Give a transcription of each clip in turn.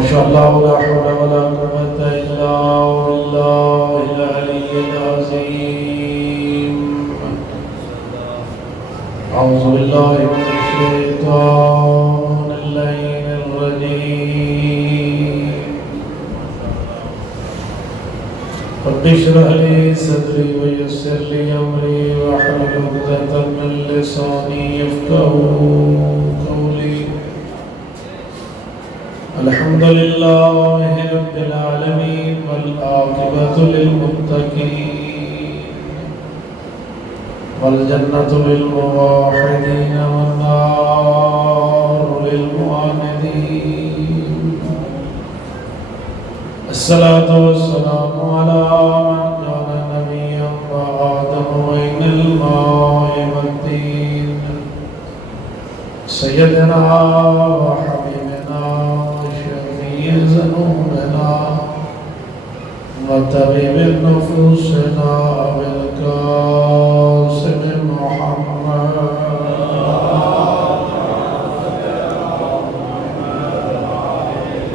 شاء الله لا حول ولا قوة إلا بالله العلي العظيم. أعوذ بالله من الشيطان اللعين الرجيم. رب اشرح لي صدري ويسر لي أمري واحلل عقدة من لساني يفقهوا قولي. الحمد لله رب العالمين والعاقبة للمتقين والجنة للموحدين والنار للمعاندين. الصلاة والسلام على من كان نبيا وآدم بين الماء والدين سيدنا وحبيبنا ذنوبنا وطبيب نفوسنا بالقاسم محمد.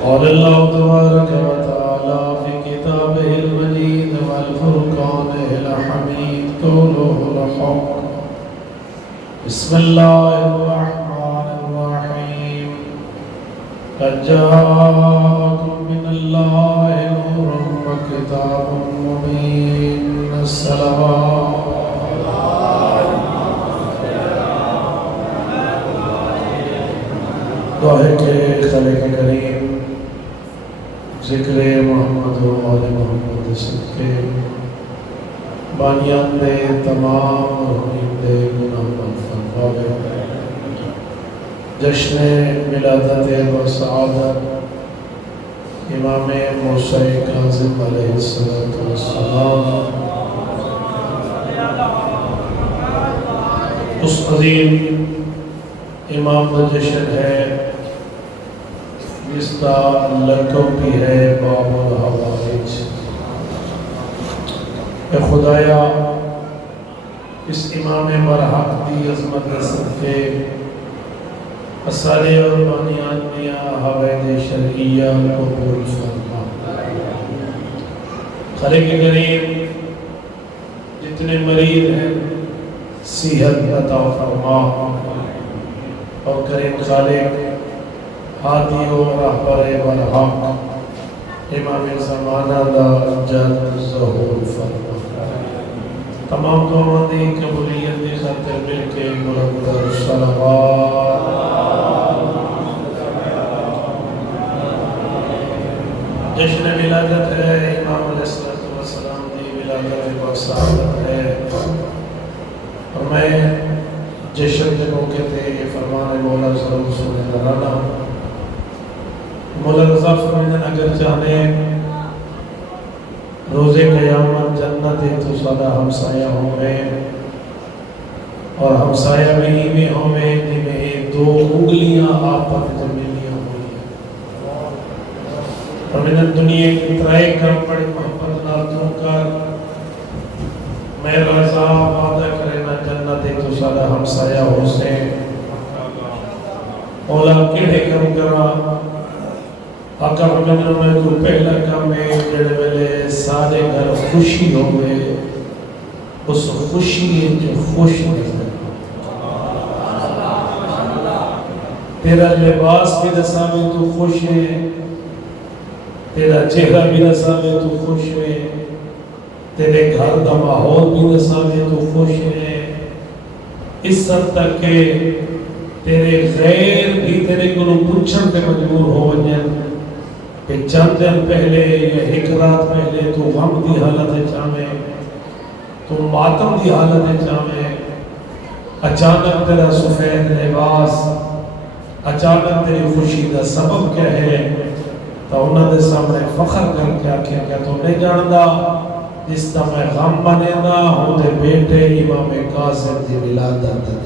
قال الله تبارك وتعالى في كتابه المجيد والفرقان الحميد قوله الحق. بسم الله الرحمن الرحيم. قد جاءكم من الله نور وكتاب مبين. السلام دعائے کے خالق کریم ذکر محمد و آل محمد صدقے بانیان دے تمام رحمین دے گناہ فرماوے. جشن ولادت و سعادت امام موسیٰ کاظم علیہ السلام اس عظیم امام کا جشن ہے جس کا لقب بھی ہے باب الحوائج. اے خدایا اس امام برحق دی عظمت صدقے اسارے اور بانیان میاں حوائد شرعیہ قبول فرما. خالق کریم جتنے مریض ہیں صحت عطا فرما اور کریم خالق ہادی و رہبر برحق امام زمانہ دا جلد ظہور فرما. تمام دعاؤں دی قبولیت دی خاطر مل کے بلند صلوات. جشن ولادت ہے امام علیہ السلام دی ولادت و سعادت ہے. اور میں جشن کے موقع تے یہ فرمان مولا ضرور سنے لگانا. مولا رضا فرمائیں اگر چاہنے روزے قیامت جنت تو سادہ ہمسایہ ہوں گے اور ہمسایہ میں ہوں گے جن میں دو انگلیاں آپس میں ملیاں ہوئی ہیں. اور میں نے دنیا کی ترائے کر پڑی محبت ناتوں کر میں رضا وعدہ کرنا جنت تو سادہ ہمسایہ ہو سے. مولا کیڑے کم کرا آقا بگنر میں تو پہلا کام ہے جڑے ملے سارے گھر خوشی ہوئے اس خوشی جو خوش نظر. تیرا لباس بھی دساوے تو خوش ہے, تیرا چہرہ بھی دساوے تو خوش ہے, تیرے گھر کا ماحول بھی دساوے تو خوش ہے. اس سب تک کہ تیرے غیر بھی تیرے کو پوچھن پہ مجبور ہو جائیں کہ چند دن پہلے یا ایک رات پہلے تو غم دی حالت چاہے تو ماتم دی حالت چاہے, اچانک تیرا سفید لباس اچانک تیری خوشی کا سبب کیا ہے تو انہوں نے سامنے فخر کر کے آکھیا کیا تو نہیں جاندہ جس طرح میں غم بنے دا ہوں دے بیٹے امام قاسم دی ولادت دی.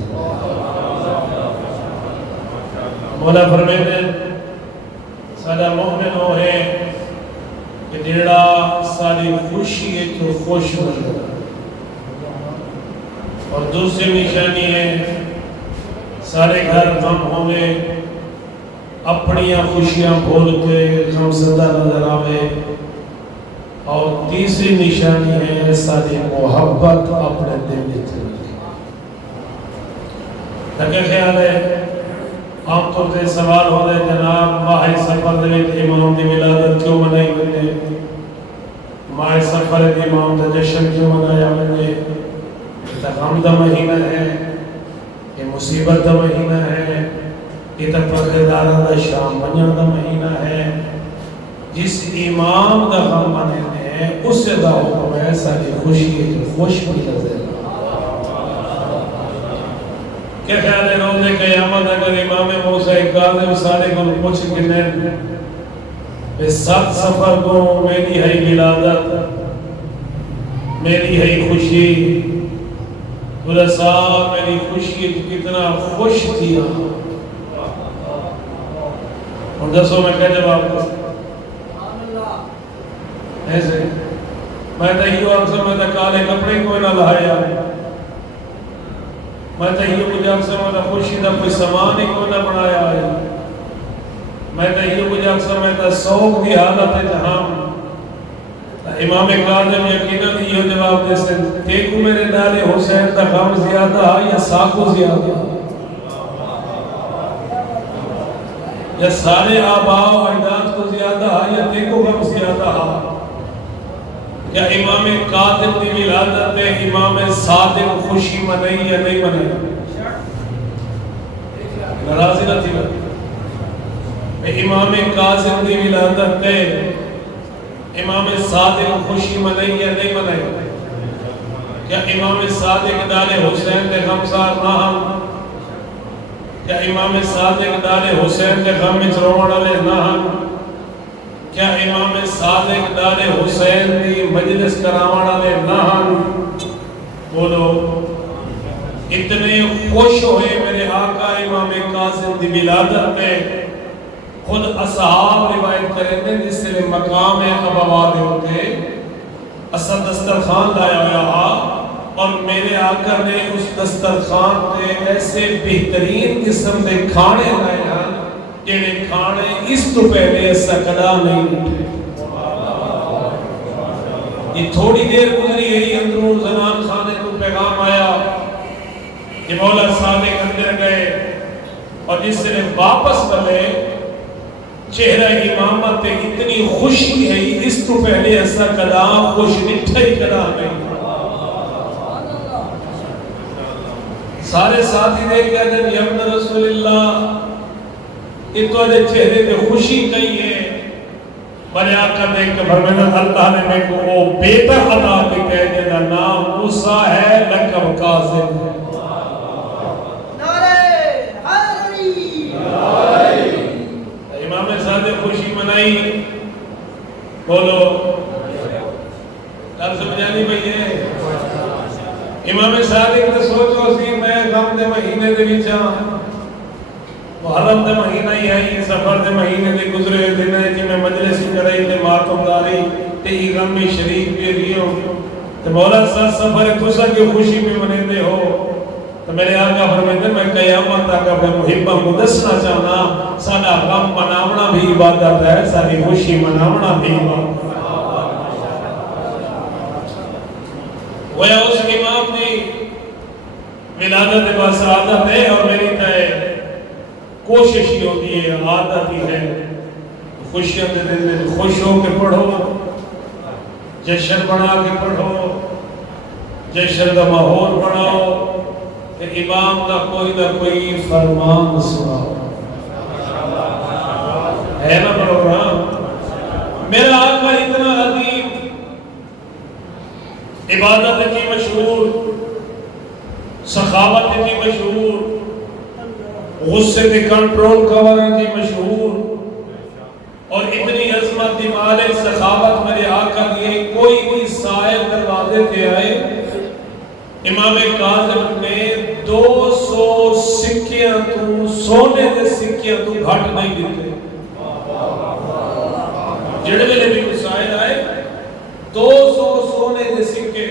مولا فرمینے سارا مومن ہوئے کہ جڑا ساری خوشی ہے تو خوش ہو جائے. اور دوسری نشانی ہے سارے گھر غم ہوں گے اپنی خوشیاں بھول کے غمزدہ نظر آوے. اور تیسری نشانی ہے ساری محبت اپنے دل میں رکھے. لگے خیال ہے عام طور سے سوال ہو رہے جناب ماہ سفر دے امام دی ولادت کیوں منائی ویندے؟ ماہ سفر دے امام دا جشن کیوں منایا ویندے؟ یہ غم دا مہینہ ہے، یہ مصیبت دا مہینہ ہے، یہ پردیداراں دا شام منجن دا مہینہ ہے. جس امام دا غم منانے ہیں اس سے دا حکم ہے ساری خوشی ہے جو خوش بھی نظر. کیا خیال ہے روزے قیامت اگر امام موسیٰ کاظم صادق کو پوچھ کے نے 7 سفر کو میری ہے ولادت، میری ہے خوشی، بولا صاحب میری خوشی کتنا خوش تھی. اور دسو میں کیا جواب دوں؟ ایسے میں تو یہ اکثر میں تو کالے کپڑے کوئی نہ لایا، میں تو یہ کچھ اکثر میں تو خوشی دا کوئی سامان ہی کوئی نہ بنایا ہے، میں تو یہ کچھ اکثر میں تو سوگ دی حالت ہے جہاں امام کاظم یقیناً یہ جواب دے سے دیکھو میرے نال حسین دا غم زیادہ یا ساکو زیادہ یا سارے آباء و اجداد کو زیادہ یا دیکھو غم زیادہ. کیا امام کاظم دی ولادت میں امام صادق خوشی منائی یا نہیں منائی؟ ناراضی نہ تھی میں امام کاظم دی ولادت میں امام صادق خوشی منائی یا نہیں منائی؟ کیا امام صادق دال حسین دے غمزار نہ ہم؟ کیا امام صادق دال حسین دے غم وچ روون والے نہ ہم؟ کیا امام صادق دال حسین دی مجلس کراون والے نہ ہن؟ بولو اتنے خوش ہوئے میرے آقا امام کاظم دی ولادت میں. خود اصحاب روایت کریں گے جس سے مقام ابواب ہوتے اسد دسترخوان لایا ہوا اور میرے آقا نے اس دسترخوان پہ ایسے بہترین قسم کے کھانے لائے ہیں جنہیں کھانے اس تو پہلے ایسا کدا نہیں اٹھے. یہ تھوڑی دیر گزری ہے اندرون زنان خانے کو پیغام آیا کہ مولا صادق اندر گئے اور جس سے واپس بلے چہرہ امامت پہ اتنی خوشی ہے اس تو پہلے ایسا کدا خوش مٹھائی کدا نہیں. سارے ساتھی دیکھ کے ادھر ابن رسول اللہ یہ تو اجھے چہرے پہ خوشی کئی ہے. بنے آقا دیکھ کے فرمایا اللہ نے میں کو وہ بیٹا عطا کے کہہ جنہ نام موسیٰ ہے لقب کاظم ہے. امام صادق خوشی منائی بولو کل سمجھانی بھئی ہے. امام صادق نے سوچو سی میں غم دے مہینے دے بیچا محرم دے مہینہ ہی ہے سفر دے مہینے دے گزرے دن ہے کہ میں مجلس کرائی تے ماتم داری تے ہی غمی شریف بھی رہی ہوں تے مولا سفر تسا کی خوشی بھی منے دے ہو تو میرے آقا فرمائے میں قیامت تک اپنے محبہ کو دسنا چاہنا سارا غم مناونا بھی عبادت ہے ساری خوشی مناونا بھی عبادت ہے. ویا اس امام دی ولادت بس عادت ہے اور میری تے کوشش ہی ہوتی ہے عادت ہی ہے خوشیاں دے دن میں خوش ہو کے پڑھو جشن بنا کے پڑھو جشن کا ماحول بناؤ کہ امام کا کوئی نہ کوئی فرمان سناؤ ہے نا پروگرام. میرا آقا اتنا عظیم عبادت کی مشہور سخاوت کی مشہور غصے پہ کنٹرول کرنا کی مشہور اور اتنی عظمت دی مالک سخاوت میرے آقا دیے کوئی بھی سائل دروازے پہ آئے امام کاظم نے 200 سکیاں تو سونے دے سکیاں تو گھٹ نہیں دیتے. جڑے ویلے بھی مسائل آئے 200 سونے دے سکے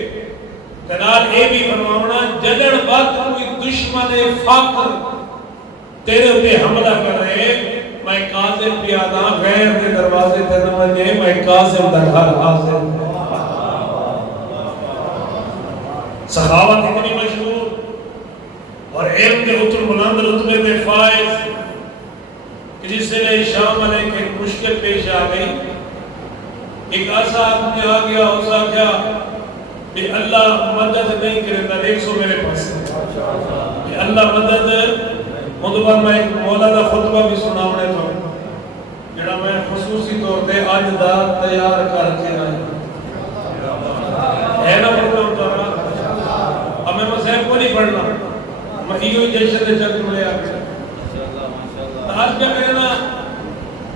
تنال اے بھی فرماونا جدن وقت کوئی دشمن فاقر تیرے پہ حملہ کر رہے میں کاظم پیادا غیر کے دروازے تے نہ ونجے میں کاظم دا گھر حاضر سخاوت اتنی مشہور اور علم کے اتر بلند رتبے میں فائز کہ جس سے شام علیہ کے مشکل پیش آ گئی ایک ایسا آدمی آ گیا اس نے کیا کہ اللہ مدد نہیں کرے گا 100 میرے پاس کہ اللہ مدد مدبر میں ایک مولانا خطبہ بھی سناونے تو جڑا میں خصوصی طور پہ آج دا تیار کر کے آیا ہے نا پروگرام تو اب میں مسائب کو نہیں پڑھنا میں ایو جیسے دے چک ملے آگے آج کیا کہنا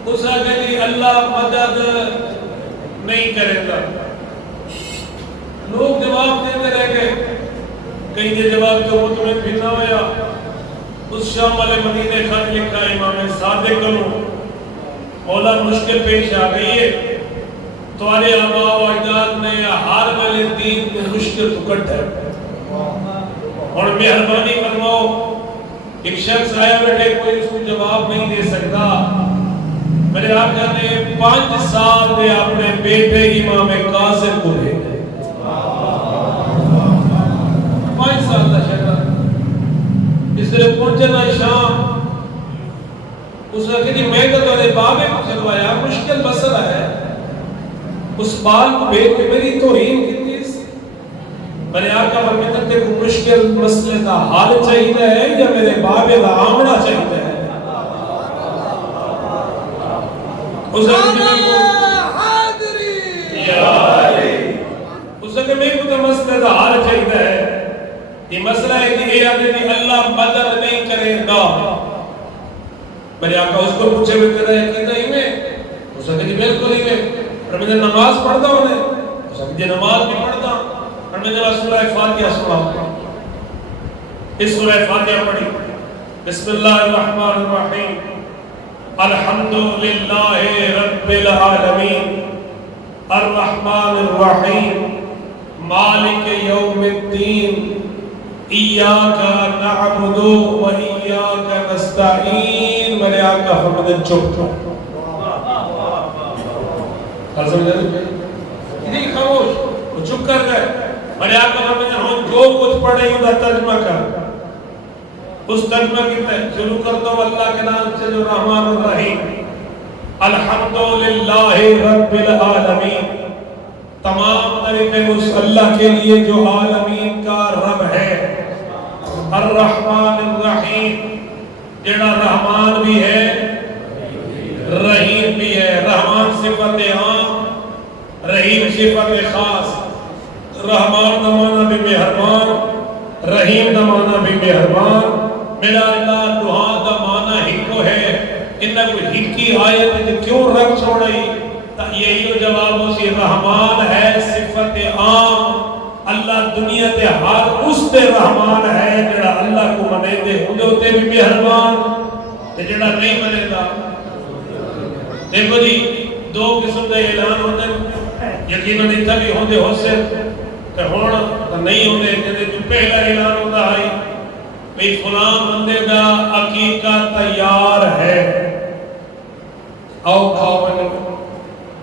اس آگے لی اللہ مدد نہیں کرے گا لوگ جواب دیتے رہ گئے کہیں یہ جواب تو وہ تمہیں پھرنا ہویا اس شام والے مدینے خط لکھا امام صادق کو مولا مشکل پیش آ گئی ہے تمہارے آباء و اجداد نے ہر والے دین کو مشکل تو کٹ ہے اور مہربانی فرماؤ ایک شخص آیا بیٹھے کوئی اس کو جواب نہیں دے سکتا میرے آقا نے 5 سال دے اپنے بیٹے امام کاظم کو دے 5 سال دا شہر اس لئے پہنچنا شام اس نے کہا میں تو تمہارے بابے کو چلوایا مشکل مسئلہ ہے اس بال کو بیٹ کے میری توہین کی تیز میرے آقا فرماتے کو مشکل مسئلے کا حال چاہیے ہے یا میرے بابے کا آمنا چاہیے ہے اس نے میں کو تو مسئلہ کا حال چاہیے ہے یہ مسئلہ ہے کہ یہ آدمی اللہ مدد نہیں کرے گا میرے آقا اس کو پوچھے ہوئے تیرا یقین نہیں میں اس نے کہا بالکل ہی میں اور میں نے نماز پڑھتا ہوں نے اس نے کہا نماز بھی پڑھتا اور میں نے سورہ فاتحہ سنا اس سورہ فاتحہ پڑھی بسم اللہ الرحمن الرحیم الحمدللہ رب العالمین الرحمن الرحیم مالک یوم الدین ایاک نعبد و ایاک نستعین میرے آقا فرماتے چپ نہیں خاموش وہ چپ کر گئے میرے آقا فرماتے ہم جو کچھ پڑھے ہوں ترجمہ کر اس ترجمہ کی شروع کرتا ہوں اللہ کے نام سے جو رحمان الرحیم الحمدللہ رب العالمین تمام طریقے اس اللہ کے لیے جو عالمین کا رب ہے الرحمن الرحیم جڑا رحمان بھی ہے رحیم بھی ہے رحمان صفت عام رحیم صفت خاص رحمان کا معنی بھی مہربان رحیم کا معنی بھی مہربان میرا اللہ دعا کا معنی ہی کو ہے انہاں کو ہی کی آیت کیوں رکھ چھوڑائی یہی جو جواب اسی رحمان ہے صفت عام اللہ دنیا تے ہر اس تے رحمان ہے جڑا اللہ کو منے دے ہوں ہوتے بھی مہربان تے جڑا نہیں منے دا دیکھو جی 2 قسم دے اعلان ہوتے یقیناً اتنا بھی ہوندے ہو سے تے ہون نہیں ہوندے جدے جو پہلا اعلان ہوتا ہے بھئی فلان بندے دا عقیقہ تیار ہے آؤ کھاؤ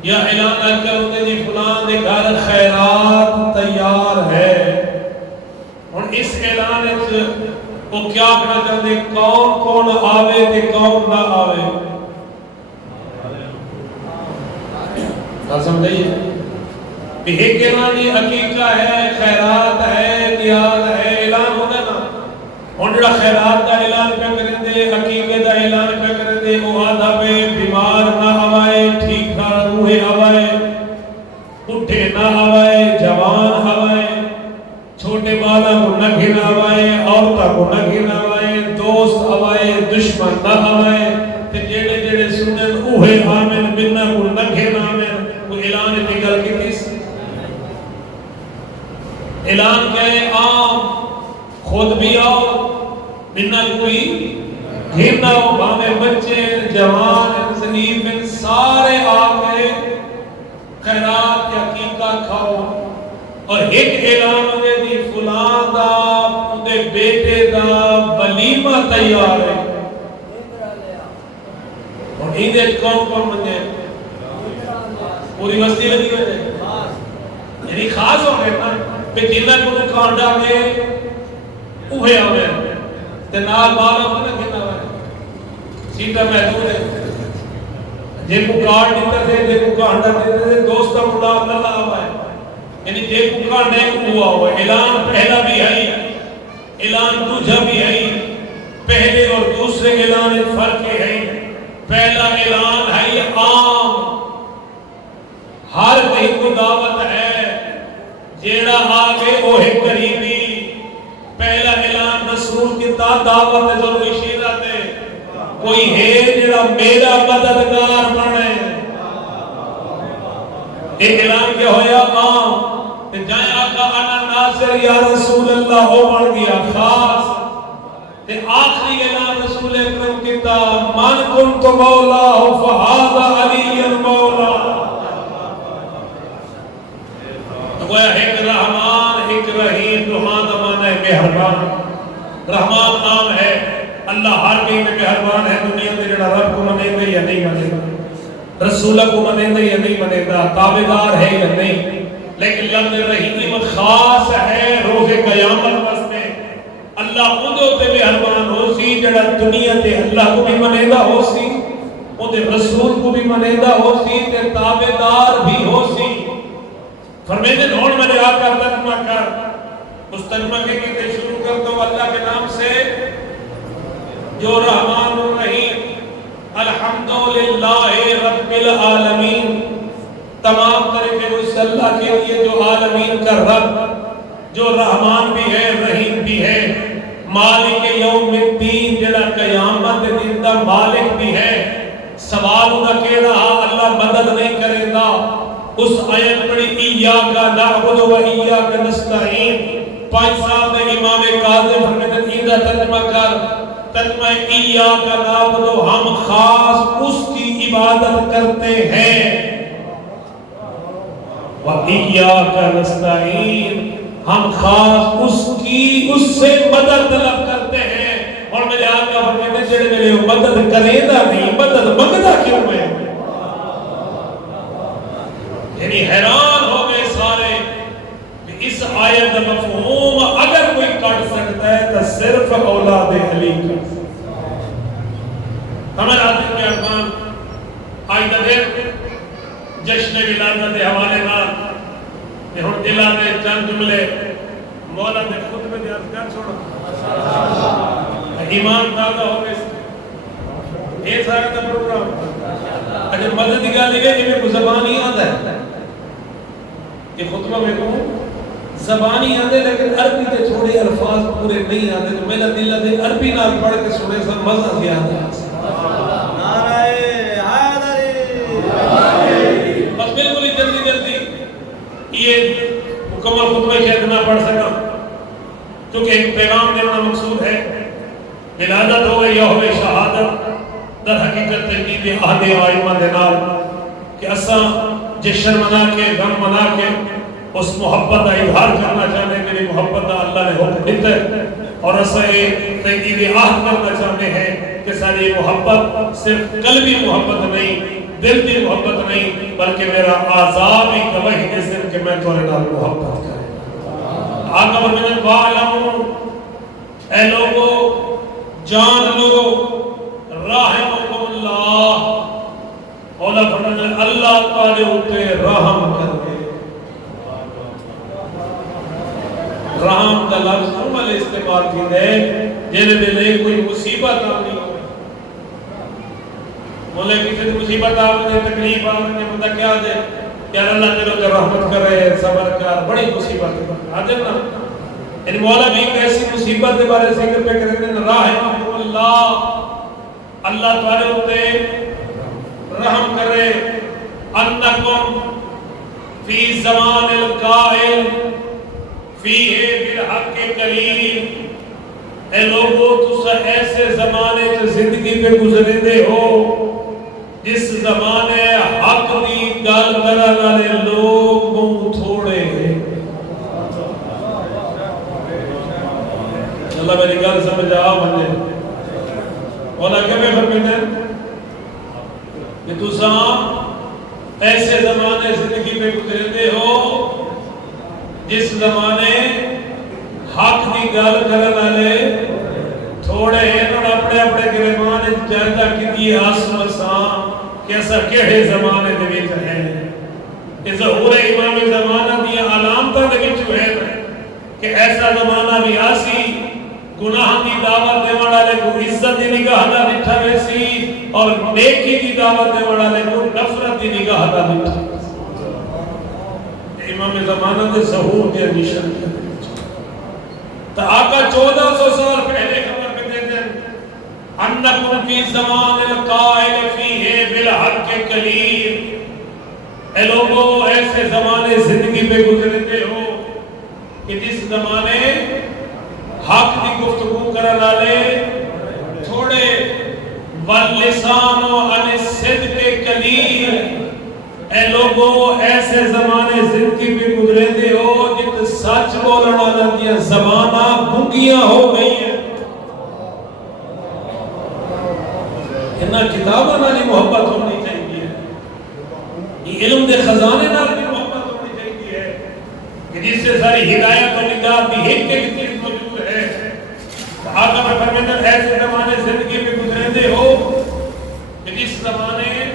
یا اعلان کر ہوتے جی فلان دے گھر خیرات تیار ہے اور اس اعلان وہ کیا کرنا چاہتے کون کون آوے تے کون نہ آوے سمجھئیے کہ ایک اعلان یہ عقیقہ ہے خیرات ہے نیاز ہے اعلان ہوتا نا اور جڑا خیرات دا اعلان پہ کریں دے عقیقے دا اعلان پہ کریں دے وہ آدھا پہ بیمار نہ آوائے ٹھیک نہ روحے آوائے اٹھے نہ آوائے جوان آوائے چھوٹے بالا کو نہ گھن آوائے عورتہ کو نہ گھن آوائے دوست آوائے دشمن نہ آوائے تے جیڑے جیڑے سنن اوہے آمن بننا کو نہ گھن آمن وہ اعلان نکل کی تیس اعلان کہے عام خود بھی آؤ بننا کوئی گھن آؤ باہمیں بچے جوان ضعیف سارے آگے خیرات یا عقیقہ کھاؤ اور ایک اعلان ہوگے دی فلان دا اندے بیٹے دا ولیمہ تیار ہے اور ایندے کون کون منجے پوری بستی لگی ہوئے یعنی خاص ہو گئے نا کہ جنہ کو کانڈا میں اوہے ہوئے تے نال بالا کو نہ کہنا ہوئے سیدھا محدود ہے جے کو کارڈ دیتا تھے جے کو کانڈا دیتا تھے دوستہ ملا اللہ ہوا ہے یعنی جے کو کانڈا ہوا ہوا ہے اعلان پہلا بھی ہے اعلان دوجہ بھی ہے پہلے اور دوسرے اعلان ایک فرق ہے پہلا اعلان ہے عام ہر کہیں کو دعوت ہے جیڑا آگے اوہ قریبی پہلا اعلان رسول کی دعوت ہے ضروری شیرت ہے کوئی ہے جیڑا میرا مددگار بنے ایک اعلان کیا ہویا عام جائیں آقا انا ناصر یا رسول اللہ ہو بڑھ گیا خاص تے آخری اعلان رسول اکرم کیتا من کنت مولا فہذا علی المولا گویا ایک رحمان ایک رحیم دوہاں زمانہ ہے مہربان رحمان نام ہے اللہ ہر کہیں میں مہربان ہے دنیا میں جڑا رب کو منے گا یا نہیں منے گا رسولہ کو منے گا یا نہیں منے گا تابعدار ہے یا نہیں لیکن لفظ رحیم خاص ہے روز قیامت واسطے اللہ خود ہوتے مہربان ہو سی جڑا دنیا تے اللہ کو بھی منے گا ہو سی اودے رسول کو بھی منے گا ہو سی تے تابعدار بھی ہو سی فرمیدے دھون میں آ کر ترجمہ کر اس ترجمہ کے کہتے شروع کر دو اللہ کے نام سے جو رحمان الرحیم الحمدللہ رب العالمین تمام طریقے اس اللہ کے لیے جو عالمین کا رب جو رحمان بھی ہے رحیم بھی ہے مالک یوم الدین جڑا قیامت دن دا مالک بھی ہے سوال نہ کہہ رہا اللہ مدد نہیں کرے گا اس آیت پڑھی ایاک نعبد و ایاک نستعین 5 سال میں امام کاظم فرماتے ہیں ایدہ ترجمہ کر ترجمہ ایاک نعبد ہم خاص اس کی عبادت کرتے ہیں و ایاک نستعین ہم خاص اس سے مدد طلب کرتے ہیں اور میرے آقا فرماتے ہیں جڑے میرے مدد کرے گا نہیں مدد منگتا کیوں ہے یعنی حیران ہو گئے سارے کہ اس آیت مفہوم اگر کوئی کٹ سکتا ہے تو صرف اولاد علی کا ہمیں آدم کے ارمان آئیدہ دیر جشن ولادت کے حوالے نال کہ ہن دلاں دے چند جملے مولا نے خطبے دے اذکار چھوڑا ایمان تازہ ہو گئے یہ سارا دا پروگرام اگر مدد کی گل ہے کہ زبان ہی آتا ہے یہ خطبہ میں کہوں زبان ہی آتے لیکن عربی کے تھوڑے الفاظ پورے نہیں آتے تو میرا دل دے عربی نال پڑھ کے سنے سا مزہ زیادہ نعرہ حیدری بس بالکل ہی جلدی جلدی یہ مکمل خطبہ شاید نہ پڑھ سکا کیونکہ ایک پیغام دینا مقصود ہے ولادت ہو یا ہوئے شہادت در حقیقت تجدید عہد آئمہ دینال کہ اساں جشن منا کے غم منا کے اس محبت کا اظہار کرنا چاہتے ہیں میری محبت کا اللہ نے حکم دیتا ہے اور اساں تجدید عہد کرنا چاہتے ہیں کہ ساری محبت صرف قلبی محبت نہیں دل کی محبت نہیں بلکہ میرا اعضاء بھی گواہی دے سن کہ میں تمہارے نال محبت کروں آقا فرماتے ہیں وَاعْلَمُوا اے لوگو جان لو رحمکم اللہ اولا فرماتے ہیں اللہ تعالی اتے رحم کر دے رحم کا لفظ عمل استعمال کی دے جنہیں دلے کوئی مصیبت آنی ہو بولے کسی مصیبت آنے تکلیف آنے بندہ کیا دے یار اللہ تیرے کو رحمت کرے صبر کر بڑی مصیبت آجر نا یعنی مولا بھی ایک ایسی مصیبت کے بارے ذکر پہ کرتے ہیں رحمکم اللہ اللہ تعالی ہوتے رحم کرے انکم فی زمان القائل فیہ بالحق قلیل اے لوگو تسا ایسے زمانے سے زندگی پہ گزرے دے ہو جس زمانے حق دی گل کرن والے لوگ منہ تھوڑے ہیں اللہ میری گل سمجھ آ بندے اولا کہ میں فرماتے ہیں کہ تساں ایسے زمانے زندگی میں گزرتے ہو جس زمانے حق کی گل کرن والے تھوڑے انہوں اپنے اپنے گرمان جائدہ کی آسمساں کہ ایسا کہڑے زمانے دے وچ ہے کہ ظہور امام زمانہ دی علامتاں دے وچ ہے کہ ایسا زمانہ بھی آسی گناہ کی دعوت دے والے کو عزت دی نگاہ نال ڈٹھا ویسی اور نیکی کی دعوت دے والے کو نفرت دی نگاہ نال ڈٹھا امام زمانہ دے ظہور دے نشان تا آقا 1400 سال پہلے خبر پہ دیتے ہیں انکم فی زمان القائل فیہ بالحق کلیم اے لوگو ایسے زمانے زندگی پہ گزرتے ہو کہ جس زمانے حق دی گفتگو کرن والے تھوڑے واللسان عن الصدق قلیل اے لوگو ایسے زمانے زندگی میں گزرتے ہو جت سچ بولن والیاں دیاں زباناں گنگیاں ہو گئی ہیں انہاں کتاباں نال محبت ہونی چاہیے یہ علم دے خزانے نال بھی محبت ہونی چاہیے کہ جس سے ساری ہدایت اور نجات کی ایک ایک چیز موجود ہے آقا میں فرماتے ہیں ایسے زمانے زندگی میں گزرتے ہو کہ جس زمانے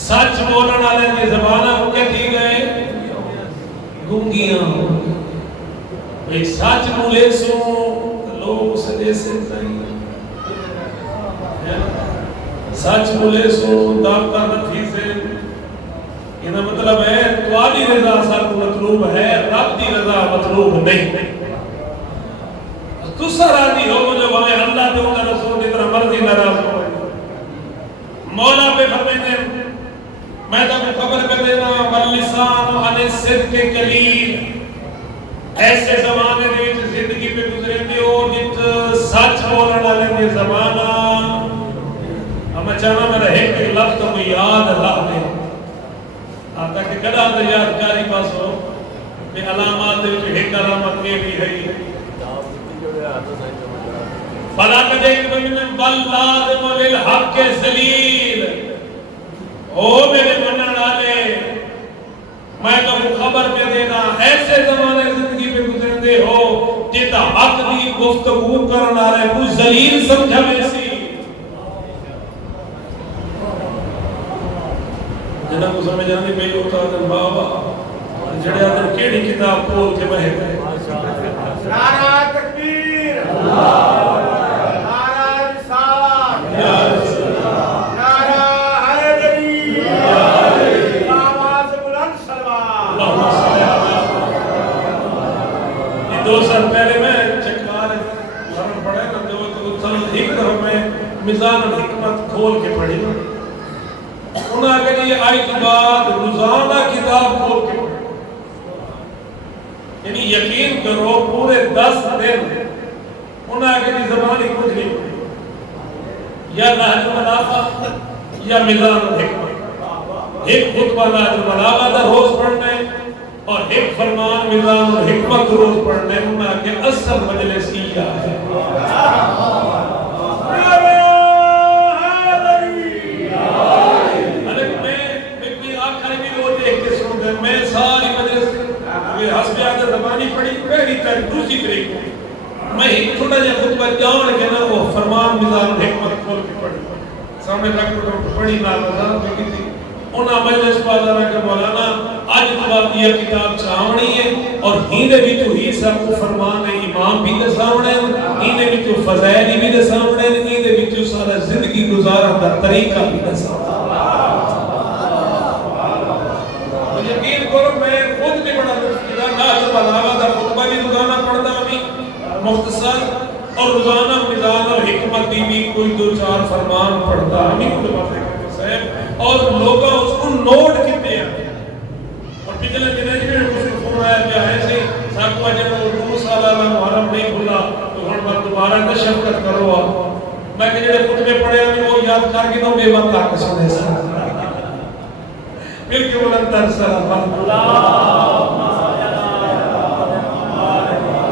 سچ بولن والے دی زباناں کیا تھی گئے گنگیاں بھئی سچ بولے سو لوگ سدے سے نہیں سچ بولے سو دعوتاں نتھی سے یہ مطلب ہے تواڈی رضا سب مطلوب ہے رب دی رضا مطلوب نہیں تسا راضی ہو جو ہمیں اللہ دے اور رسول کی طرح مرضی ناراض ہو مولا پہ فرماتے ہیں میں تو خبر کر دینا واللسان عن الصدق قلیل ایسے زمانے دے وچ زندگی پہ گزرتے ہو جت سچ بولن والے دی زبانہ ہم چاہنا میرا ایک لفظ تو یاد رکھ دے آتا کہ کدا تے یاد کاری پاس ہو کہ علامات دے وچ ایک علامت یہ بھی ہے فلا تجد من بلاد للحق ذلیل او میرے منن والے میں تو خبر پہ دینا ایسے زمانے زندگی پہ گزرتے ہو جتا حق دی گفتگو کرن والے کو ذلیل سمجھا ویسی جنہاں کو سمجھ آنے پہ ہوتا ہے بابا جڑے آدھر کیڑی کتاب کھول کے بہے گئے نعرہ تکبیر نعرہ رسالت نعرہ حیدری آواز بلند سلوات اللہم صلی اللہ یہ 2 سال پہلے میں چکوار گھرم پڑھے نا جو سال ایک طرف میں میزان الحکمت کھول کے پڑھی انہاں کہ یہ آئی کے بعد روزانہ کتاب کھول کے پڑھی یعنی یقین کرو پورے 10 دن انہاں کہ یہ زبانی کچھ نہیں پڑھی یا نہج البلاغہ یا میزان الحکمت ایک خطبہ نہج البلاغہ دا روز پڑھنے اور ایک فرمان میزان الحکمت روز پڑھنے انہاں کہ اصل مجلس کیا ہے میں ساری مجلس حسب عادت زبانی پڑھی پہلی تاریخ دوسری تاریخ کو میں ایک چھوٹا جا خطبہ جان کے نا وہ فرمان میزان الحکمت کھول کے پڑھی سامنے ڈاکٹر پڑھی نا نظام میں کی تھی انہاں مجلس پادانا کہ مولانا آج بعد یہ کتاب چاہونی ہے اور ہینے بھی تو ہی سب کو فرمان ہے امام بھی دے سامنے ہینے بھی تو فضائلی بھی دے سامنے ہینے بھی تو سارا زندگی گزارا دا طریقہ بھی دے سامنے یقین کرو میں خود بھی بڑا نہج البلاغہ دا خطبہ بھی روزانہ پڑھتا بھی مختصر اور روزانہ میزان الحکمت بھی کوئی 2-4 فرمان پڑھتا ہمیں خود باتیں کرتے صاحب اور لوگاں اس کو نوٹ کتے ہیں اور پچھلے دنیں میں کچھ فون آیا کیا ہے سے ساکوا جب 2 سالہ محرم نہیں کھلا تو ہر بار دوبارہ تشفقت کرو میں کہ جڑے خطبے پڑھے ہیں وہ یاد کر کے تو بے وقت آ کے سنے سا پھر کہ بلند تر سلام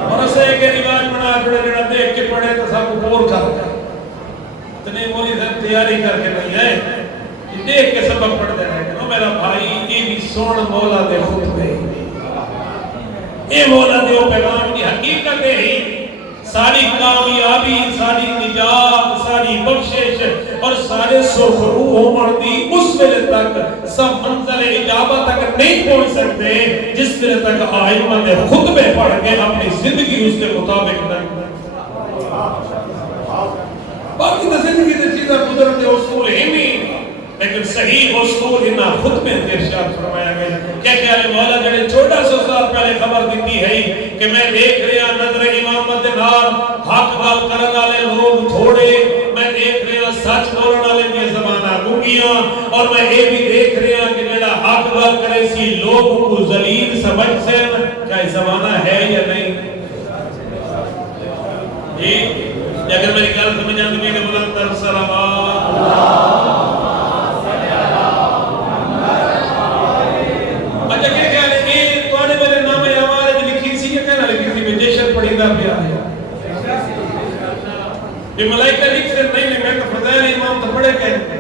اور اسے ایک رواج بنا جڑے جڑا دیکھ کے پڑھے تو سب کو بور کر اتنے مولی سے تیاری کر کے نہیں ہے دیکھ کے سبق پڑھتے رہے او میرا بھائی یہ بھی سون مولا دے خطبے اے مولا دے او پیغام کی حقیقت ہے ہی ساری کامیابی ساری نجات ساری بخشش اور سارے سرخرو عمر دی اس ویلے تک سب منزل اجابت تک نہیں پہنچ سکتے جس ویلے تک آئمہ نے خطبے پڑھ کے اپنی زندگی اس کے مطابق نہیں باقی تو زندگی دے چیزیں قدرت اصول ہی نہیں لیکن صحیح اصول انہا خطبے ارشاد فرمایا گیا کیا خیال مولا جڑے 1400 سال پہلے خبر دیتی ہے کہ میں دیکھ رہا نظر امامت نال حق گل کرن والے لوگ تھوڑے میں دیکھ رہا سچ بولن والے دی زباناں گونگیاں اور میں یہ بھی دیکھ رہا کہ جڑا حق گل کرے سی لوگ کو ذلیل سمجھ سے کیا زمانہ ہے یا نہیں جی اگر میری گل سمجھ آتی ہے کہ بلند تر صلوات یہ ملائکہ لکھ سے نہیں میں تو فضائل امام تو پڑھے کہتے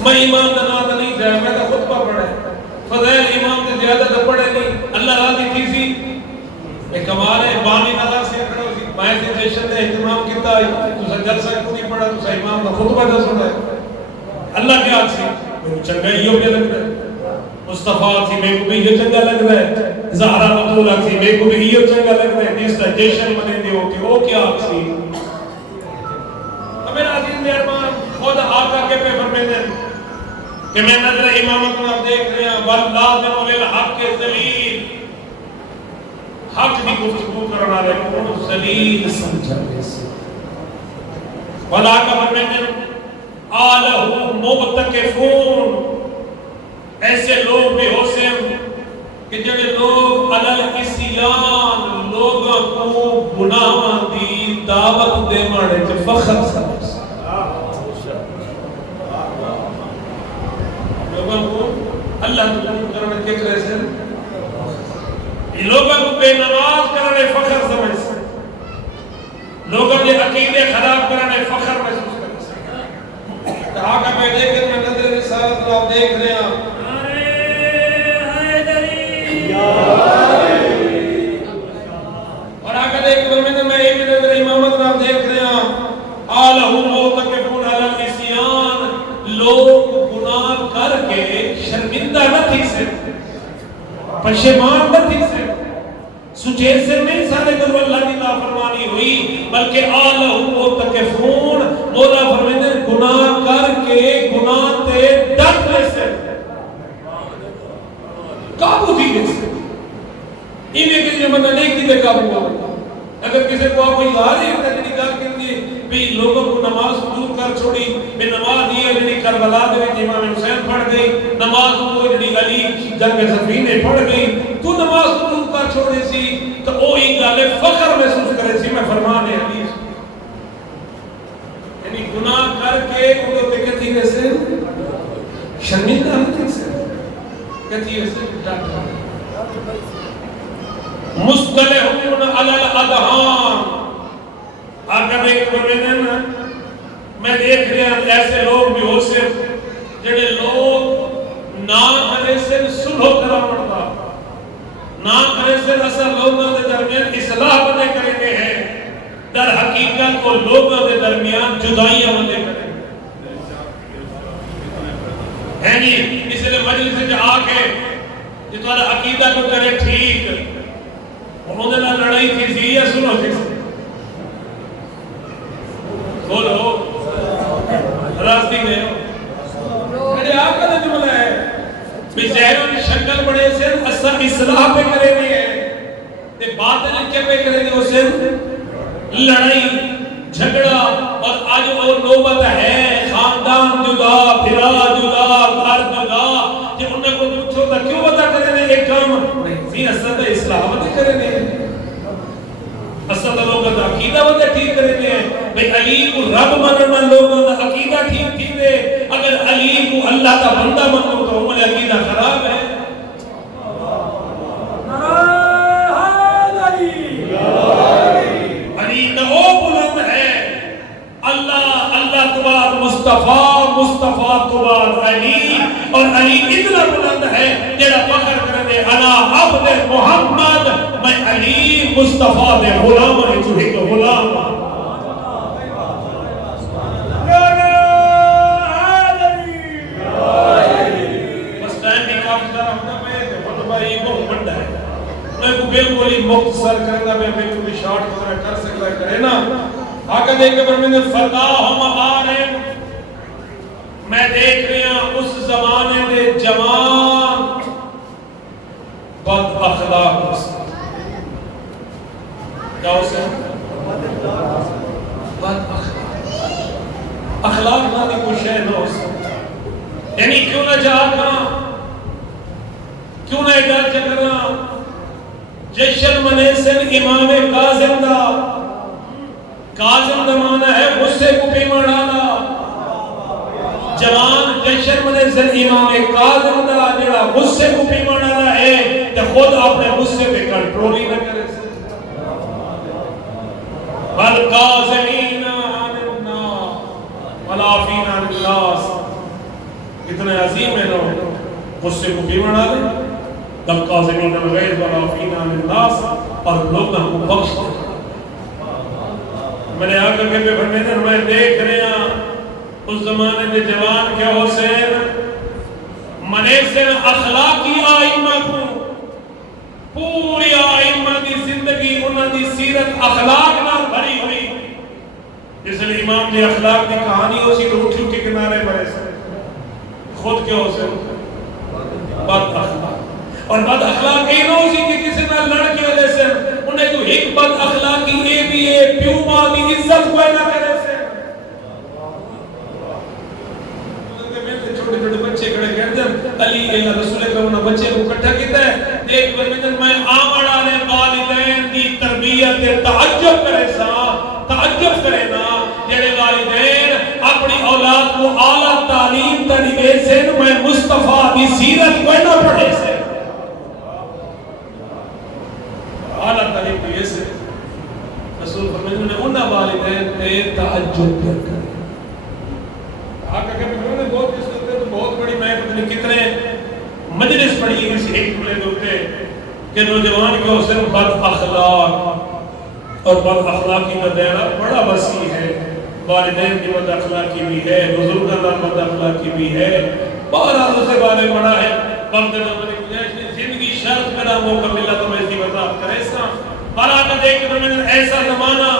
میں امام کا نام تو نہیں جائے میں تو خطبہ پڑھے فضائل امام سے زیادہ تو پڑھے نہیں اللہ راضی تھی سی ایک کمال ہے بانی نظر سے کھڑا سی میں سے جیشن نے اہتمام کیتا تو سا جلسہ کو نہیں پڑھا تو سا امام کا خطبہ جو سنا ہے اللہ کے آج سی میں چنگا ہی ہو کے لگ رہا ہے مصطفیٰ تھی میں کو بھی یہ چنگا لگ رہا ہے زہرہ مطولہ تھی میں کو بھی یہ چنگا لگ رہا ہے جس کا جیشن منے دے ہوتی وہ کیا آکسی میرا عزیز مہربان خود آقا کے پہ فرمے دیں کہ میں نظر امامت میں دیکھ رہا ہوں وَاللَّذِمُ لِلْحَقِّ ذَلِيلٌ حق بھی گفتگو کرنا رہے کون ذلیل سمجھا سے وَالْآقَ فرمے دیں آلَهُ مُبْتَكِفُونَ ایسے لوگ بھی ہو سے کہ جڑے لوگ علل اسیان لوگوں کو گناہ دی دعوت دے مارے جو فخر سمجھ لوگوں کو اللہ تعالیٰ کرنے کے کرے سے لوگوں کو بے نماز کرنے فخر سمجھ سے لوگوں کے عقیدے خراب کرنے فخر محسوس کرنے سے آقا پہ دیکھیں میں نظر رسالت آپ دیکھ رہے ہیں اور آقا دیکھ رہے ہیں میں ایک نظر امامت آپ دیکھ رہے ہیں آلہُ موتقفون علی الاسیان لوگ گناہ کر کے شرمندہ نہ تھی سے پشیمان نہ تھی سے سچیر سے نہیں سارے کرو اللہ کی نافرمانی ہوئی بلکہ آلہُ موتقفون مولا فرمیدے گناہ کر کے گناہ تے ڈٹ لے سے قابو دی گئے سے انہیں کسی بندہ نہیں کی دے قابو ہوا اگر کسی کو آپ کوئی آرہی ہے کہ نکال کے لیے بھی لوگوں کو نماز دور کر چھوڑی بھی نماز یہ جنہی کربلا دے وچ امام حسین پڑھ گئی نماز وہ جنہی علی جنگ صفینے پڑھ گئی تو نماز دور کر چھوڑے سی تو او ہی گالے فخر محسوس کرے سی میں فرمان ہے حدیث یعنی گناہ کر کے انہوں نے کہتی ہے سے شرمندہ نہیں سے کہتی ہے سے ڈاکٹر مصطلحون علی الاذہان اگر ایک بردن میں دیکھ رہا ہوں ایسے لوگ بھی ہو سے جڑے لوگ نہ کرے سے صلح کرا پڑتا نہ کرے سے اثر لوگوں کے درمیان اصلاح بنے کریں ہیں در حقیقت کو لوگوں کے درمیان جدائیاں بنے کریں ہے نہیں اس لئے مجلس سے جا کے جتوارا عقیدہ کو کرے ٹھیک انہوں نے لڑائی تھی سی یا سنو تھی سی بولو راستی گئے ہو میرے آقا نے جو بولا ہے بھی زہروں کی شکل بڑے سے اصلاح پہ کرے گی ہے تے باطن کے پہ کرے گی اسے لڑائی جھگڑا اور آج وہ نوبت ہے خاندان جدا پھرا جدا گھر جدا کہ انہیں کو پوچھو تھا کیوں بتا کرے گے ایک کام نہیں اصل تو اصلاح بتا کرے گے اصل تو لوگوں کا عقیدہ بتا ٹھیک کرے گے بھئی علی کو رب مننا لوگوں کا عقیدہ ٹھیک تھی دے اگر علی کو اللہ کا بندہ منو تو ہمارے عقیدہ خراب ہے علی کا وہ بلند ہے اللہ بعد مصطفیٰ، مصطفیٰ تو بعد علی، اور علی اتنا بلند ہے جڑا فخر کرے انا عبد محمد، میں علی مصطفیٰ دے غلام ہوں، جو ایک غلام بس ٹائم بھی کافی سارا ہوتا ہے کہ خطبہ یہ بہت بڑا ہے، میں کو بالکل ہی مختصر کرنا، میں بالکل ہی شارٹ وغیرہ کر سکتا ہے کرے نا۔ آقا دیکھ کے فرماتے ہیں فتح و مغارب، میں دیکھ رہا ہوں اس زمانے دے جوان بد اخلاق کیا ہو سکتا بد اخلاق، اخلاق نہ دی کوئی شے نہ ہو سکتا، یعنی کیوں نہ جاگنا، کیوں نہ ادھر چکرنا، جشن منے سن امام کاظم دا، کاظم زمانہ ہے غصے کو پیما ڈالا، جوان جشن منے سن امام کاظم دا جڑا غصے کو پیما ڈالا ہے تو خود اپنے غصے پہ کنٹرول ہی نہ کرے، والکاظمین عن الناس والعافین عن الناس، اتنے عظیم ہے لوگ غصے کو پیما ڈالے، والکاظمین الغیظ والعافین عن الناس، اور لوگوں کو بخش دے۔ میں نے آقا کے پہ فرمیدن میں دیکھ رہا اس زمانے دے جوان کیا حسین منے سے اخلاقی آئمہ کو، پوری آئمہ دی زندگی انہاں دی سیرت اخلاق نہ بھری ہوئی، جس نے امام دی اخلاق دی کہانی ہو سی تو اٹھی اٹھی کنارے بڑے سے خود کیا حسین بد اخلاق، اور بد اخلاق یہ نہ ہو سی کہ کسی نہ لڑ کے وجہ سے انہیں تو ایک بد اخلاقی اے بھی ہے پیو ماں دی عزت کوئی نہ کرے سے، چھوٹے چھوٹے بچے کھڑے کہتے ہیں علی اللہ رسول اکرم نے بچے کو اکٹھا کیتا ہے، دیکھ فرمیدن میں آمڑ آنے والدین دی تربیت تعجب کرے سا، تعجب کرے نا جڑے والدین اپنی اولاد کو اعلیٰ تعلیم طریقے سے میں مصطفیٰ دی سیرت کوئی نہ پڑھے سے، اعلیٰ تعلیم طریقے سے رسول فرمیدن نے انہا والدین تے تعجب کرے۔ آقا کہ میں نے بہت اس کرتے تو بہت بڑی میں پتہ نہیں کتنے مجلس پڑھی ہے کسی ایک ملے دوتے کہ نوجوان کے حسن بد اخلاق، اور بد اخلاقی کا دائرہ بڑا وسیع ہے، والدین کی بد اخلاقی بھی ہے، بزرگوں کا بد اخلاقی بھی ہے، بہرحال اس سے بارے بڑا ہے، وقت نمبر گزارش زندگی شرط میرا موقع ملا تو میں اسی بتا کرے اس طرح اور آقا دیکھ کہ میں نے ایسا زمانہ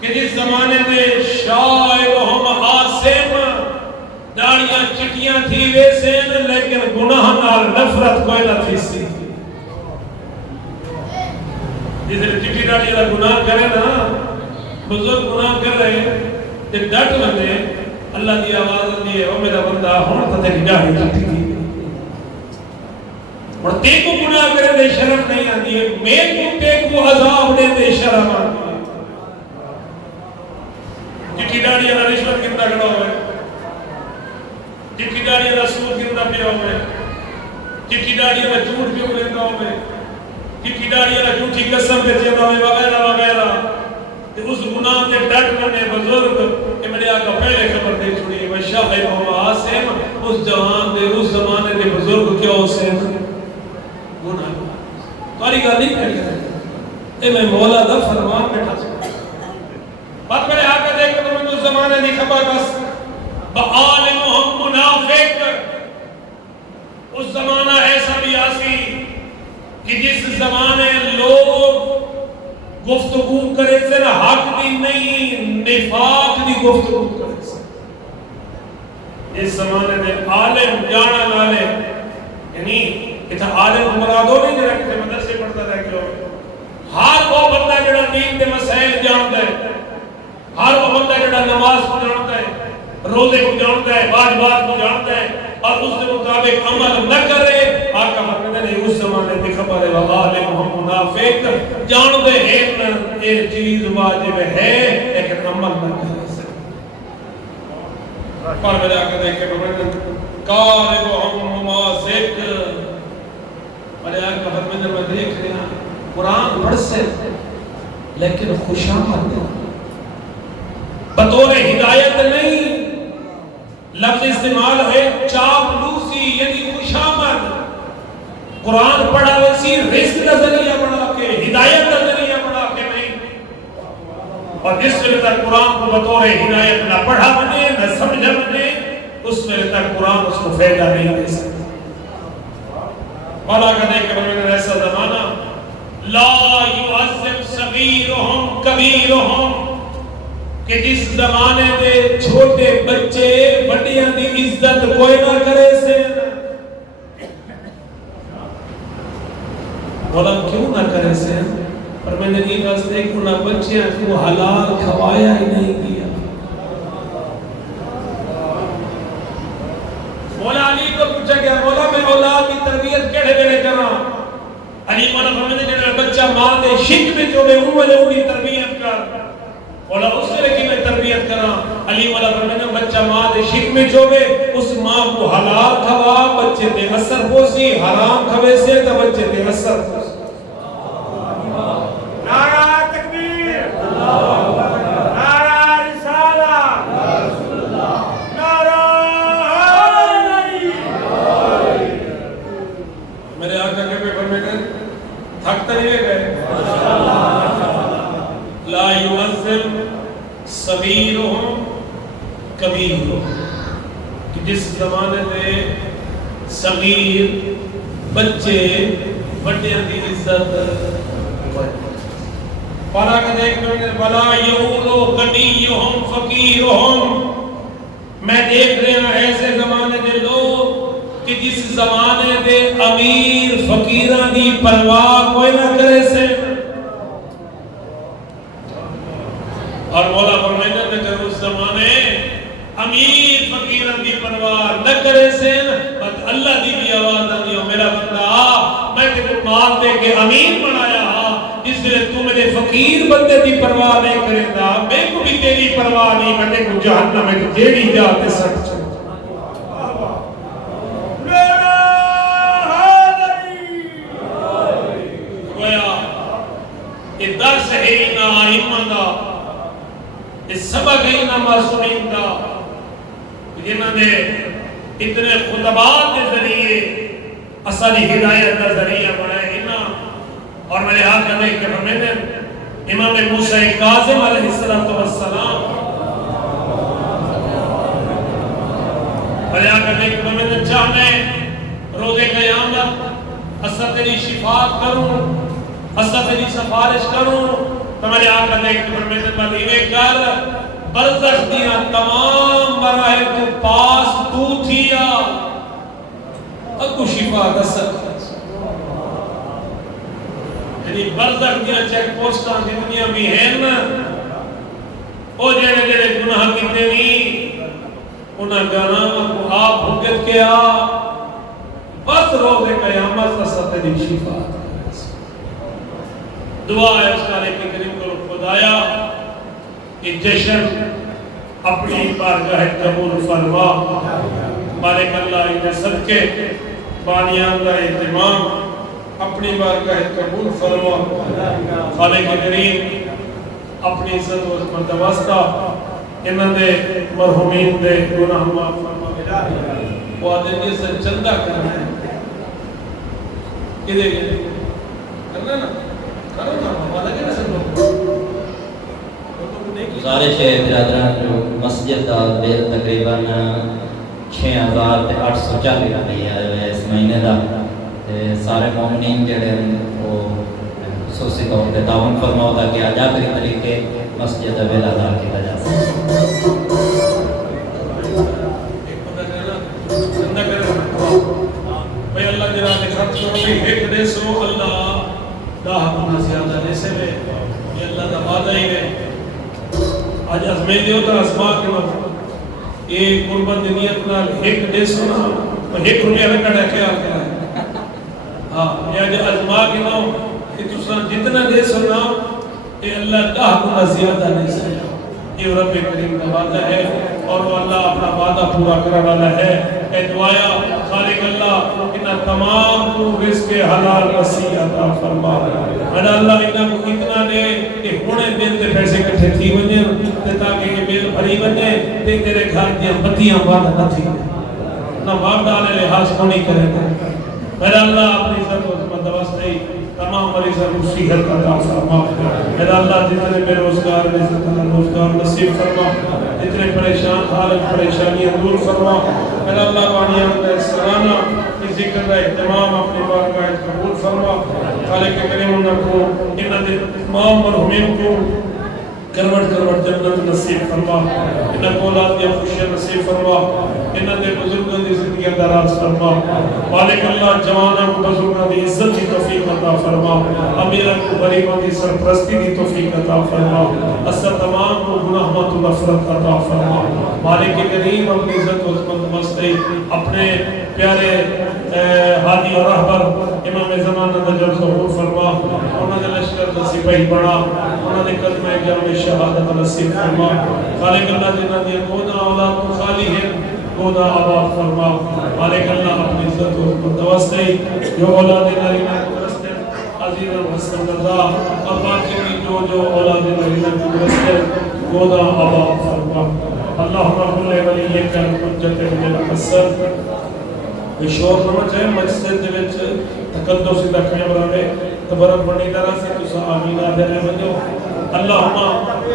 کہ جس زمانے میں شاعر ہم عاصم داڑیاں چٹیاں تھی ویسے لیکن گناہ نال نفرت کوئی نہ تھی سی، جس نے چٹی داڑی کا گناہ کرے نا بزرگ گناہ کر رہے تے ڈٹ لگے اللہ دی آواز دی ہے او میرا بندہ ہن تے تیری داڑھی چٹی تھی اور تے کو گناہ کرے دے شرم نہیں آتی ہے، میں کو تے کو عذاب دے دے شرم آتی ہے۔ چٹی داڑی کا رشوت کتنا کھڑا ہوا ہے، چٹی داڑی کا سود کتنا پیا ہوا ہے، چٹی داڑی کا جھوٹ کیوں لیتا ہوا ہے، چٹی داڑی کا جھوٹی قسم پہ چیتا ہوا ہے وغیرہ وغیرہ، کہ اس گناہ کے ڈٹ کرنے بزرگ کہ میرے آقا پہلے خبر دے چھوڑی ہے شاہ محمد عاصم اس جوان دے اس زمانے دے بزرگ کیا حسین گناہ کاری گا نہیں کہہ رہے اے میں مولا دا فرمان بیٹھا سکتا بات میرے آقا دیکھ کہ تمہیں اس زمانے دی خبر بس بعالمہم منافق، اس زمانہ ایسا بھی آسی کہ جس زمانے لوگ گفتگو کرے سے نہ حق دی نہیں نفاق دی گفتگو کرے سے، اس زمانے میں عالم جانا لالے یعنی اتھا عالم مرادو نہیں جڑا کسی مدرسے پڑھتا رہ کے ہر وہ بندہ جڑا دین دے مسائل جانتا ہے، ہر وہ بندہ جڑا نماز کو جانتا ہے، روزے کو جانتا ہے، واجبات کو جانتا ہے اور اس کے مطابق عمل نہ کرے، آقا فرماتے ہیں اس زمانے میں خبر ہے وعالم ہم منافق جانتے ہیں ایک چیز واجب ہے لیکن عمل نہ کرے پر میرے آقا دیکھے قارب ہم مماسک میرے آقا فرماتے ہیں میں دیکھ رہا قرآن پڑھ سے لیکن خوشامد بطور ہدایت نہیں لفظ استعمال ہے چاپلوسی یعنی خوشامد. قرآن پڑھا ویسی رزق کا ذریعہ بنا کے ہدایت کا ذریعہ بنا کے نہیں. اور جس وقت تک قرآن کو بطور ہدایت نہ پڑھا بنے نہ سمجھا بنے اس وقت تک قرآن اس کو فائدہ نہیں دے سکتا. مولا کہتے ہیں کہ میں نے ایسا زمانہ لا يعظم صغیرہم کبیرہم کہ جس زمانے دے چھوٹے بچے بڑیاں دی عزت کوئی نہ کرے سے. مولا کیوں نہ کرے سے؟ پر میں نے یہ واسطے کہ انہاں بچیاں کو حلال کھوایا ہی نہیں کیا. مولا علی کو پوچھا گیا مولا میں اولاد کی تربیت کیڑے ویلے کراں؟ علی مولا فرماتے ہیں کہ بچہ ماں دے شک میں جو ان کی تربیت کر. مولا اس طرح کی میں تربیت کراں. علی مولا فرماتے ہیں بچہ ماں دے شک میں جو اس ماں کو حلال کھوا بچے تے اثر پوسی حرام کھوے سے تو بچے تے اثر پوسی. نعرہ تکبیر نعرہ رسالہ نعرہ حیدری. میرے آقا کے پیپر میں تھکتا نہیں گئے لا يعظم صغیرہم کبیرہم کہ جس زمانے میں صغیر بچے بڑیاں دی عزت پارا کا دیکھ میں بلا یعولو غنیہم فقیرہم. میں دیکھ رہے ہیں ایسے زمانے دے لوگ کہ جس زمانے دے امیر فقیران دی پرواہ کوئی نہ کرے سے. اور مولا فرمائنا کہ اس زمانے امیر فقیران دی پرواہ نہ کرے سے بس اللہ دی بھی آواز آنی ہو میرا بندہ میں تیرے مال دے کے امیر بنایا جس لئے تو میرے فقیر بندے دی پرواہ نہیں کرے گا میں کو بھی تیری پرواہ نہیں میں نے کو جہنم میں جیڑی جاتے سٹ چھو. گویا یہ درس ہے نا آئیمان دا یہ سبق ہے نا معصومین دا جنہاں نے اتنے خطبات کے ذریعے اصلی ہدایت کا ذریعہ بنائے انہاں. اور میرے ہاتھ کا دیکھ کے ہمیں نے امام موسیٰ کاظم علیہ السلام میرے ہاتھ کا دیکھ کے ہمیں نے چاہنے روزے قیامت اثر تیری شفاعت کروں اثر تیری سفارش کروں تو میرے ہاتھ کا دیکھ کے ہمیں نے بلیوے کر برزخ دیا تمام براہ تو پاس تو تھیا اگو شفاعت اثر یعنی برزخ دیا چیک پوسٹاں دی دنیا بھی ہیں نا او جڑے جڑے گناہ کیتے نہیں انہاں گناہاں کو آپ بھگت کے آ بس روزے قیامت کا ستر شفاعت. دعا ہے اس کالے کے کریم کو خدایا کہ جشن اپنی بارگاہ قبول فرما. مالک اللہ ان صدقے بانیان کا اہتمام اپنی بارگاہ قبول فرما. خالق کریم اپنی عزت و عظمت واسطہ انہاں دے مرحومین دے گناہ معاف فرما. وہ آدمی سے چندہ کرنا ہے کدے گئے کرنا نا کرو نا ہمارا کیا سب لوگ گزارش ہے برادران جو مسجد دا بل تقریباً 6,840 روپے ہے اس مہینے دا. سارے مومنین جڑے ہیں وہ خصوصی طور پہ تعاون فرماؤ تاکہ آجا کری طریقے مسجد دا بل ادا کیا جا سکے. بھئی اللہ جرا نے خرچ کرو بھی ایک دے سو اللہ دا حقنا زیادہ دے سے بے یہ اللہ دا وعدہ ہی ہے. آج ازمیں دیو تا اسماء کے وقت یہ قربت نیت نال ایک دے سو نا ایک روپیہ میں کڑا کیا کیا ہے ہاں یہ آج ازماء کے نو کہ تسان جتنا دے سو نا یہ اللہ دا حقنا زیادہ دے سے یہ رب کریم کا وعدہ ہے اور وہ اللہ اپنا وعدہ وعدہ پورا کرنے والا ہے. اے دعایا خالق اللہ انہاں تمام کو رزق حلال نصیب عطا فرما. انا اللہ انہاں کو اتنا دے کہ ہونے دن تے پیسے کٹھے تھی ونجے تے تاکہ یہ بل بھری ونجے تے تیرے گھر دی بتیاں بند نہ تھی نہ باپ دانے لحاظ کو نہیں کرے. میرا اللہ اپنی عزت و عظمت واسطے تمام مریضوں کو صحت عطا فرما. میرا اللہ جتنے بے روزگار روزگار نصیب فرما. جتنے پریشان حالت پریشانیاں دور فرما. میرا اللہ بانیاں کا سرانہ کی ذکر کا اہتمام اپنی بارگاہ قبول فرما. خالق کریم انہوں کو انہوں نے تمام مرحومین کو کروٹ کروٹ جنت نصیب فرما. انہوں کو اولاد کی خوشیاں نصیب فرما. انہوں نے بزرگوں کی زندگی دراز فرما. مالک اللہ جوانوں کو بزرگوں کی عزت کی توفیق عطا فرما. امیروں کو غریبوں کی سرپرستی کی توفیق عطا فرما. اسر تمام کو گناہ مت نفرت عطا فرما. مالک کریم اپنی عزت و عظمت واسطے اپنے پیارے ہادی اور رہبر امام زمانہ نجف ظہور فرما. انہوں نے لشکر کا سپاہی بڑھا. انہوں نے کلمہ جامع شہادت نصیب فرما. خالق اللہ جنہ دیا گودا اولاد کو خالی ہے گودا آباد فرما. مالک اللہ اپنی عزت و عظمت واسطے جو اولاد نارینہ کو رستے عزیز و حسن رضا اور باقی کی جو اولاد نارینہ کو رستے گودا آباد فرما. اللہم کل ولیک الحجت بن الحسن شور نہ چاہے مسجد دے وچ تقدس سیدھا قائم رہے تبرک بڑی طرح سے تو آمین آدھے بنو. اللہم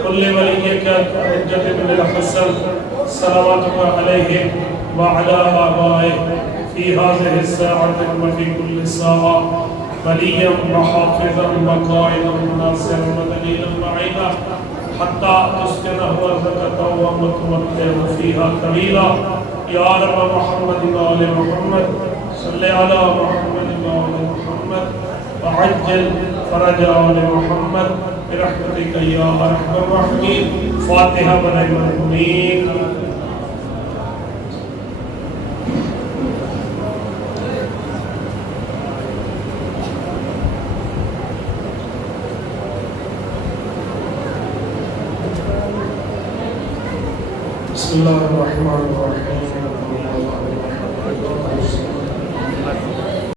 کل ولیک الحجت بن الحسن صلواتک علیہ وعلی آبائه فی هذه الساعة وفی کل ساعة ولیا وحافظا وقائدا وناصرا ودلیلا معینا حتی تسکنه ارضک وتمتعه فیها طویلا. یا رب محمد وآل محمد صلی علی محمد وآل محمد وعجل فرج آل محمد برحمتک یا ارحم الراحمین. فاتحہ برائے مرحومین. بسم اللہ الرحمن الرحیم.